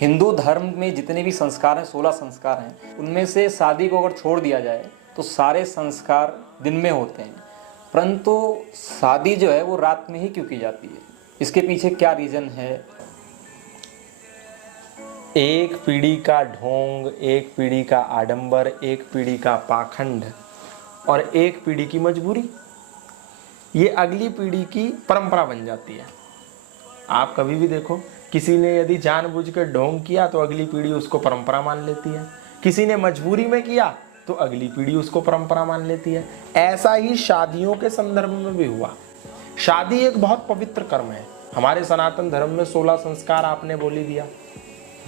हिंदू धर्म में जितने भी संस्कार हैं 16 संस्कार हैं, उनमें से शादी को अगर छोड़ दिया जाए तो सारे संस्कार दिन में होते हैं, परंतु शादी जो है वो रात में ही क्यों की जाती है? इसके पीछे क्या रीज़न है? एक पीढ़ी का ढोंग, एक पीढ़ी का आडंबर, एक पीढ़ी का पाखंड और एक पीढ़ी की मजबूरी, ये अगली पीढ़ी की परंपरा बन जाती है। आप कभी भी देखो, किसी ने यदि जानबूझ कर ढोंग किया तो अगली पीढ़ी उसको परंपरा मान लेती है, किसी ने मजबूरी में किया तो अगली पीढ़ी उसको परंपरा मान लेती है। ऐसा ही शादियों के संदर्भ में भी हुआ। शादी एक बहुत पवित्र कर्म है। हमारे सनातन धर्म में 16 संस्कार आपने बोली दिया,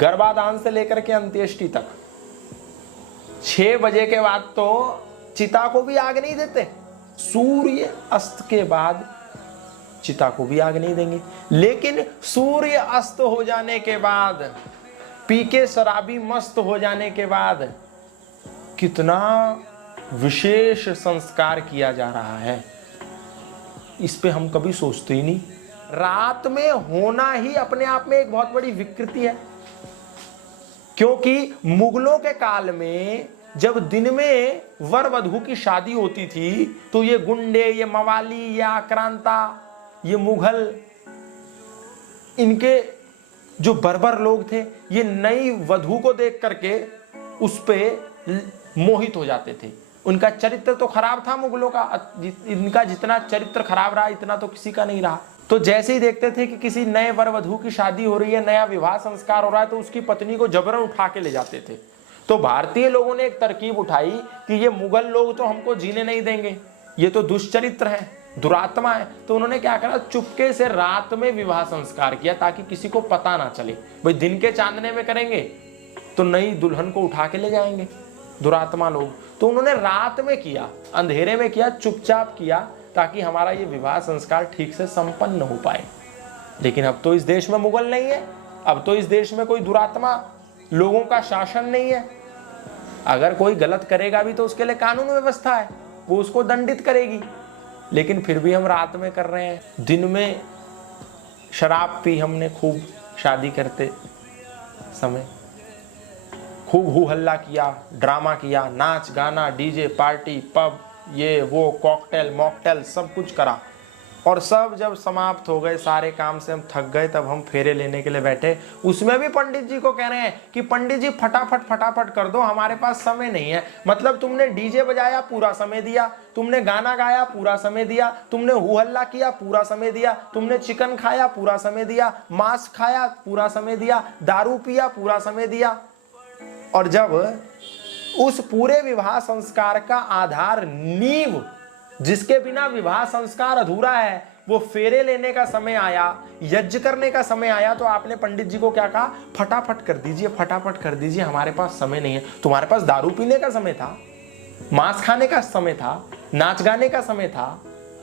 गर्भाधान से लेकर के अंत्येष्टि तक। 6 बजे के बाद तो चिता को भी आग नहीं देते, सूर्य अस्त के बाद चिता को भी आग नहीं देंगे। लेकिन सूर्य अस्त हो जाने के बाद, पी के शराबी मस्त हो जाने के बाद कितना विशेष संस्कार किया जा रहा है, इस पे हम कभी सोचते ही नहीं। रात में होना ही अपने आप में एक बहुत बड़ी विकृति है, क्योंकि मुगलों के काल में जब दिन में वर वधू की शादी होती थी तो ये गुंडे, ये मवाली, ये आक्रांता, ये मुगल, इनके जो बर्बर लोग थे, ये नई वधू को देख करके उस पे मोहित हो जाते थे। उनका चरित्र तो खराब था मुगलों का, इनका जितना चरित्र खराब रहा इतना तो किसी का नहीं रहा। तो जैसे ही देखते थे कि किसी नए वर वधू की शादी हो रही है, नया विवाह संस्कार हो रहा है, तो उसकी पत्नी को जबरन उठा के ले जाते थे। तो भारतीय लोगों ने एक तरकीब उठाई कि ये मुगल लोग तो हमको जीने नहीं देंगे, ये तो दुष्चरित्र है, दुरात्मा है। तो उन्होंने क्या करा, चुपके से रात में विवाह संस्कार किया ताकि किसी को पता ना चले। भाई दिन के चांदने में करेंगे तो नई दुल्हन को उठा के ले जाएंगे दुरात्मा लोग। तो उन्होंने रात में किया, अंधेरे में किया, चुपचाप किया, ताकि हमारा ये विवाह संस्कार ठीक से संपन्न हो पाए। लेकिन अब तो इस देश में मुगल नहीं है, अब तो इस देश में कोई दुरात्मा लोगों का शासन नहीं है। अगर कोई गलत करेगा भी तो उसके लिए कानून व्यवस्था है, वो उसको दंडित करेगी। लेकिन फिर भी हम रात में कर रहे हैं। दिन में शराब पी हमने खूब, शादी करते समय खूब हू हल्ला किया, ड्रामा किया, नाच गाना, डीजे पार्टी, पब, ये वो, कॉकटेल मॉकटेल सब कुछ करा। और सब जब समाप्त हो गए, सारे काम से हम थक गए, तब हम फेरे लेने के लिए बैठे। उसमें भी पंडित जी को कह रहे हैं कि पंडित जी फटाफट फटाफट कर दो, हमारे पास समय नहीं है। मतलब तुमने डीजे बजाया, पूरा समय दिया, तुमने गाना गाया, पूरा समय दिया, तुमने हू हल्ला किया, पूरा समय दिया, तुमने चिकन खाया, पूरा समय दिया, मांस खाया, पूरा समय दिया, दारू पिया, पूरा समय दिया। और जब उस पूरे विवाह संस्कार का आधार, नींव, जिसके बिना विवाह संस्कार अधूरा है, वो फेरे लेने का समय आया, यज्ञ करने का समय आया, तो आपने पंडित जी को क्या कहा, फटाफट कर दीजिए, फटाफट कर दीजिए, हमारे पास समय नहीं है। तुम्हारे पास दारू पीने का समय था, मांस खाने का समय था, नाच गाने का समय था,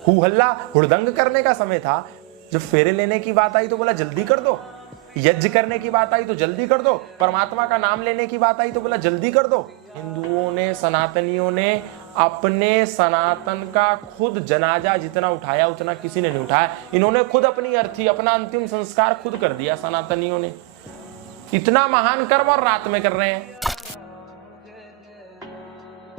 हू हल्ला हुड़दंग करने का समय था। जब फेरे लेने की बात आई तो बोला जल्दी कर दो, यज्ञ करने की बात आई तो जल्दी कर दो, परमात्मा का नाम लेने की बात आई तो बोला जल्दी कर दो। हिंदुओं ने, सनातनियों ने अपने सनातन का खुद जनाजा जितना उठाया उतना किसी ने नहीं उठाया। इन्होंने खुद अपनी अर्थी, अपना अंतिम संस्कार खुद कर दिया सनातनियों ने। इतना महान कर्म और रात में कर रहे हैं।